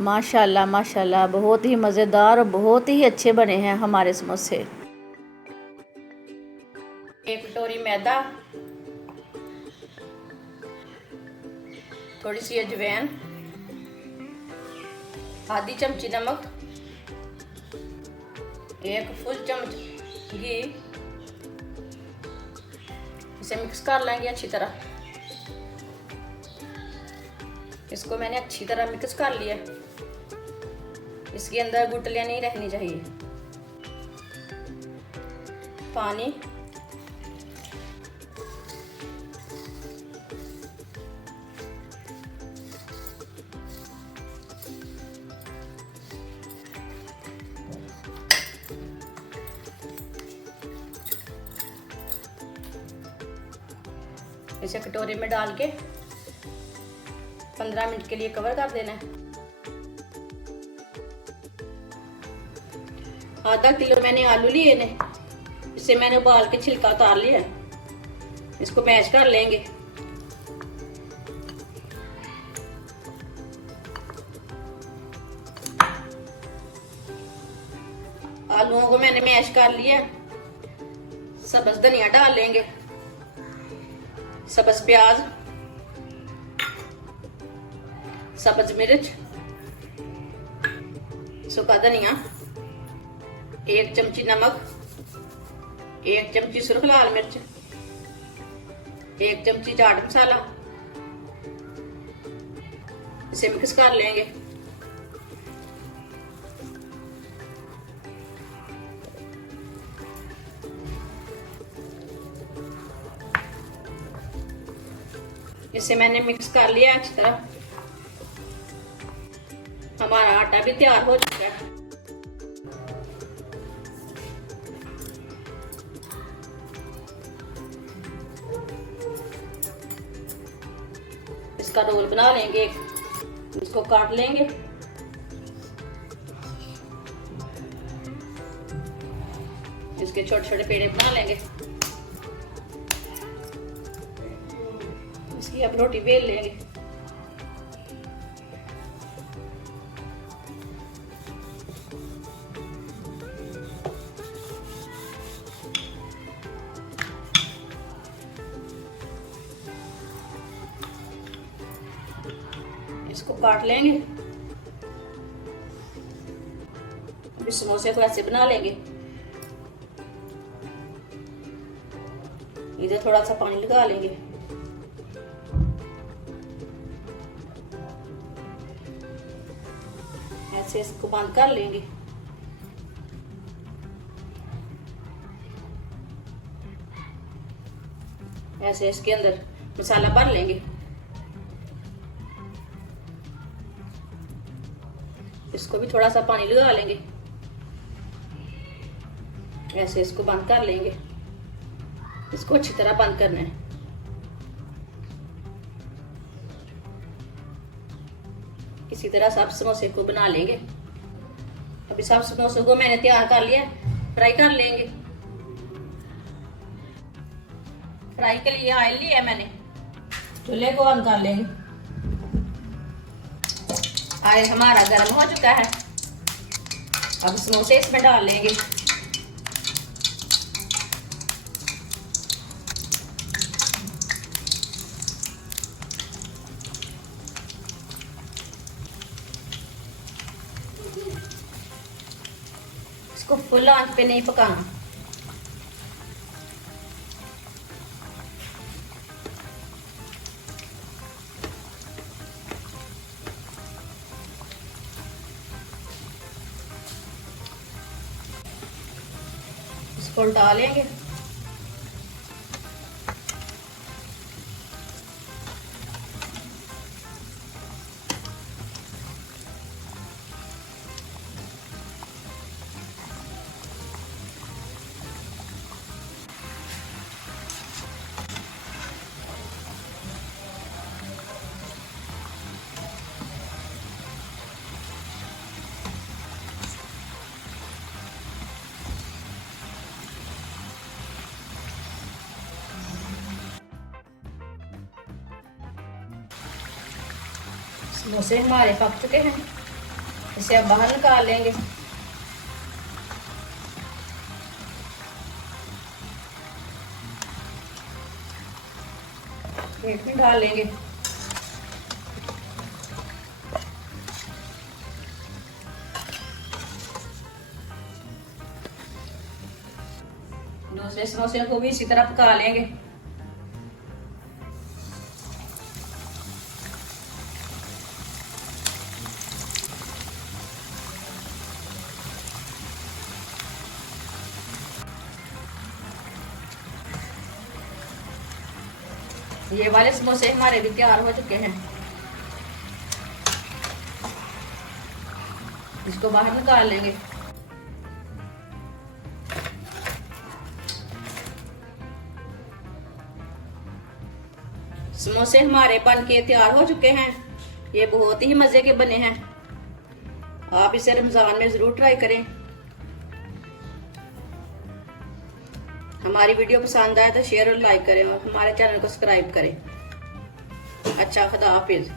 माशाल्लाह माशाल्लाह, बहुत ही मज़ेदार और बहुत ही अच्छे बने हैं हमारे समोसे। एक कटोरी मैदा, थोड़ी सी अजवाइन, आधी चमची नमक, एक फुल चम्मच घी। इसे मिक्स कर लेंगे अच्छी तरह। इसको मैंने अच्छी तरह मिक्स कर लिया। इसके अंदर गुठलियां नहीं रखनी चाहिए। पानी, इसे कटोरी में डाल के 15 मिनट के लिए कवर कर देना है। आधा किलो मैंने आलू लिए ने, इसे मैंने उबाल के छिलका उतार लिया। इसको मैश कर लेंगे। आलूओं को मैंने मैश कर लिया। सब्ज धनिया डाल लेंगे, सब्ज प्याज, सब्ज मिर्च, सूखा धनिया, एक चमची नमक, एक चमची सुर्ख लाल मिर्च, एक चमची चाट मसाला। इसे मिक्स कर लेंगे। इसे मैंने मिक्स कर लिया अच्छी तरह। हमारा आटा भी तैयार हो चुका है। इसका रोल बना लेंगे, इसको काट लेंगे। इसके छोटे छोटे पेड़े बना लेंगे। इसकी अब रोटी बेल लेंगे। इसको काट लेंगे। अभी समोसे को ऐसे बना लेंगे। इधर थोड़ा सा पानी लगा लेंगे। ऐसे इसको बंद कर लेंगे। ऐसे इसके अंदर मसाला भर लेंगे। इसको भी थोड़ा सा पानी लगा लेंगे। ऐसे इसको बंद कर लेंगे। इसको अच्छी तरह बंद करना है। इसी तरह सब समोसे को बना लेंगे। अभी सब समोसे को मैंने तैयार कर लिया, फ्राई कर लेंगे। फ्राई के लिए ऑयल लिया मैंने, चूल्हे को ऑन कर लेंगे। ऑयल हमारा गर्म हो चुका है। अब समोसे इसमें डाल लेंगे। इसको फुल आंच पे नहीं पकाना। इसको उल्टा लेंगे। समोसे हमारे पक चुके हैं। इसे अब बाहर निकाल लेंगे। प्लेट में डाल लेंगे। दूसरे समोसे को भी इसी तरह पका लेंगे। ये वाले समोसे हमारे भी तैयार हो चुके हैं। इसको बाहर निकाल लेंगे। समोसे हमारे बन के तैयार हो चुके हैं। ये बहुत ही मजे के बने हैं। आप इसे रमजान में जरूर ट्राई करें। हमारी वीडियो पसंद आए तो शेयर और लाइक करें और हमारे चैनल को सब्सक्राइब करें। अच्छा, खुदा हाफिज।